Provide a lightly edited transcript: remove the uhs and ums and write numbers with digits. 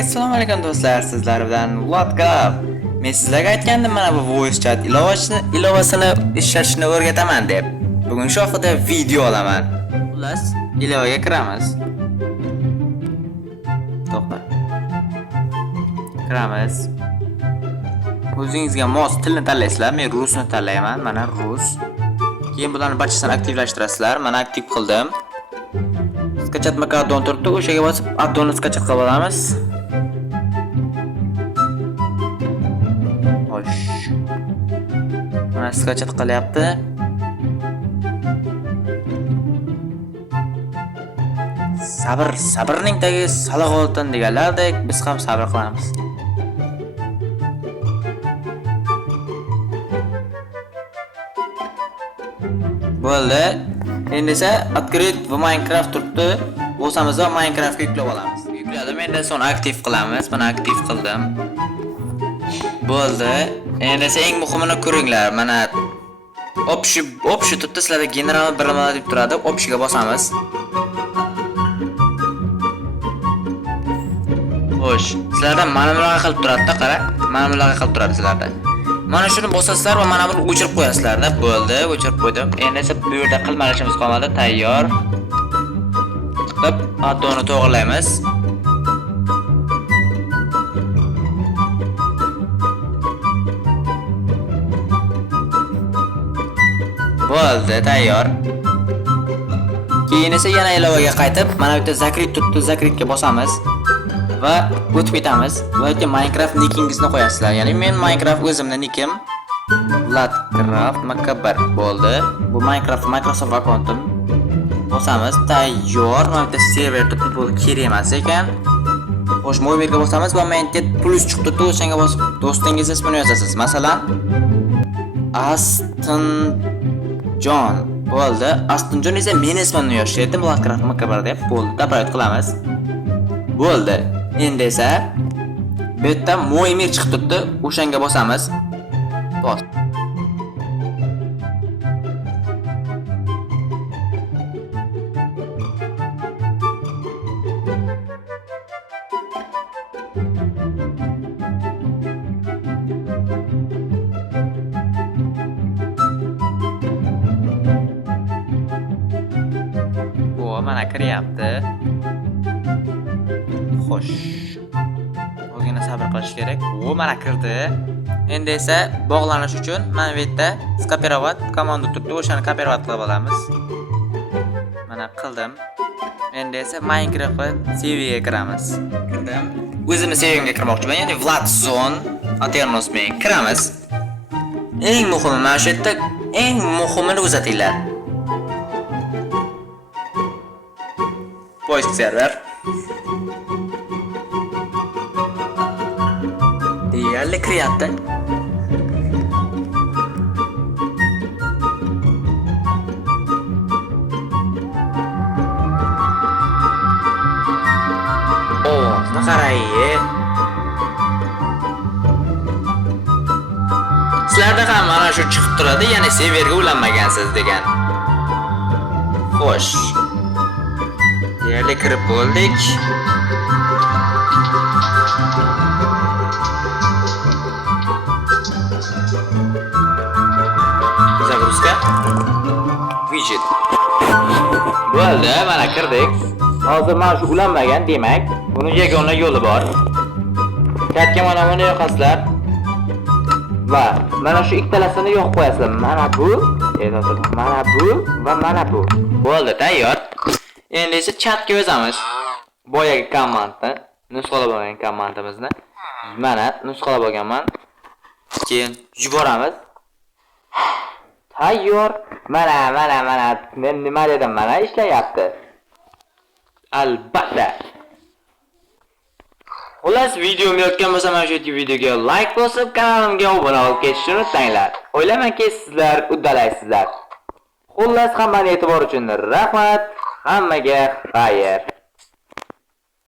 Assalomu alaykum do'stlar, sizlar bilan Whatcraft. Men sizlarga aytgandim mana bu voice chat ilovasini ishlashni o'rgataman deb. Bugun shu haqida video olaman. Xullas, ilovaga kiramiz. To'xta. Kiramiz. O'zingizga mos tilni tanlaysizlar. Men rusni tanlayman. Mana rus. Keyin bularni barchasini aktivlashtirasizlar. Mana aktiv qildim. Skachat makadon turibdi. O'shaga bosib addonni skachat qilib olamiz. Mana skachat qilyapti. Sabrning tagi saliq oltin deganlardek biz ham sabr qilamiz. Bo'ldi. Endi esa upgrade va Minecraft turibdi. Bo'lsamiz va Minecraftga yuklab olamiz. Yukladim, endi so'ng aktiv qilamiz. Mana aktiv qildim. Bo'ldi. Endi esa eng muhimini ko'ringlar. Mana option turibdi. Sizlarda general birlamalar deb turadi. Optionga bosamiz. Xo'sh, sizlarda mana bunaqa qilib turadi-da, qara. Mana bunaqa qilib turadi sizlarda. Mana shuni bosasizlar va mana buni o'chirib qo'yasizlar-da. Bo'ldi, o'chirib qo'ydim. Endi esa bu yerda qilmalashimiz qolmadi. Tayyor. Hop, addonni to'g'rilaymiz. Bo'ldi, tayyor. Keyin esa yana ilovaga qaytib, mana bu yerda zakrit turibdi, zakritga bosamiz va o'tib ketamiz. Va yerga Minecraft nickingizni qo'yasizlar. Ya'ni men Minecraft o'zimning nickim Whatcraft Makabbar bo'ldi. Bu Microsoft accountim. Bosamiz, tayyor. Mana bu yerda server turibdi, bu kerak emas ekan. Xo'sh, mobilga bosamiz va menga plus chiqdi-ku, o'shanga bosib do'stingiz ismini yozasiz. Masalan, Astonjon bo'ldi. Astonjon esa men ismimni yozishdi. Whatcraft Makabbar deb bo'ldi. Upgrade qilamiz. Bo'ldi. Endi esa bu yerda Moimir chiqib turibdi. O'shanga bosamiz. Bos. Bu mana kiryapti. Xo'sh. Ozgina sabr qilish kerak. U mana kirdi. Endi esa bog'lanish uchun mana bu yerda skopirovat komanda turibdi. O'shani kopirovat qilib olamiz. Mana qildim. Endi esa Minecraft serveriga kiramiz. Kirdim. O'zimni serverimga kirmoqchiman, ya'ni Vladzone Aternosme kiramiz. Eng muhimi mana shu yerda eng muhimini kuzatinglar. Poisk server. Deyarli kiryapti. Qaray. Sizlarda ham mana shu chiqib turadi, ya'ni serverga ulanmagansiz degan. Xo'sh. Deyarli kirib bo'ldik. Загрузка. Widget. Bo'ldi, mana kirdik. Hozir mana shu ulanmagan, demak, buni yagona yo'li bor. Chatga mana buni yoqasizlar. Va mana shu ikkalasini yoqib qo'yasizlar. Mana bu, mana bu va mana bu. Bo'ldi, tayyor. Endi esa chatga yozamiz. Boyagi komandni, nusxalab olgan komandimizni. Mana nusxalab olganman. Keyin yuboramiz. Tayyor. Mana. Men nima dedim? Mana ishlayapti. Albatta. Xullas, videom yo'tgan bo'lsa, mana shu videoga like bosib, kanalimga obuna bo'lib ketishni unutmanglar. O'ylaymanki, sizlar uddalaysizlar. Xullas, hammaning e'tibori uchun rahmat. Hammaga xayr.